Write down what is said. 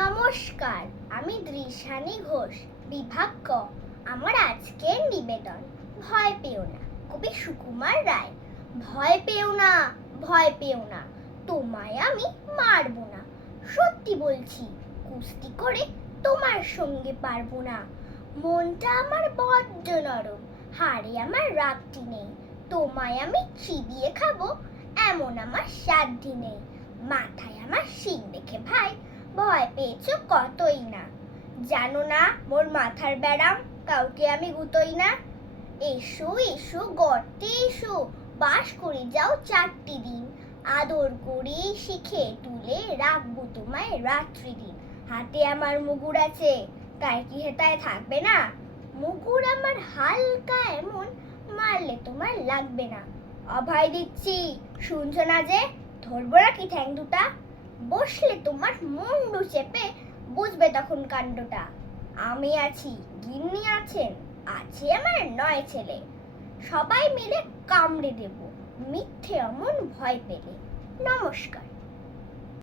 নমস্কার, আমি দৃশানী ঘোষ, বিভাগ ক। আমার আজকের নিবেদন ভয় পেও না, কবি সুকুমার রায়। ভয় পেও না, ভয় পেও না, তোমায় আমি মারবো না। সত্যি বলছি, কুস্তি করে তোমার সঙ্গে পারবো না। মনটা আমার বড্ড নরম, হাড়ে আমার রাগটি নেই। তোমায় আমি চিবিয়ে খাবো, এমন আমার সাধ্যি নেই। মাথায় আমার শিং দেখে ভাই ভয় পেয়েছ কতই না। জানো না মোর মাথার ব্যারাম, কাউকে আমি গুতোই না। এসো এসো গর্তে এসো, বাস করে যাও 4টি দিন। আদর করে শিখে তুলে রাখবো তোমায় রাত্রি দিন। হাতে আমার মুগুর আছে, তাই কি হেতায় থাকবে না? মুগুর আমার হালকা এমন, মারলে তোমার লাগবে না। অভয় দিচ্ছি, শুনছো না যে? ধরবো না কি ঠ্যাং দুটা? বসলে তোমার মুন্ডু চেপে বুঝবে তখন কাণ্ডটা। আমি আছি, গিন্নি আছেন, আছে আমার 9 ছেলে। সবাই মিলে কামড়ে দেব, মিথ্যে অমন ভয় পেলে। নমস্কার।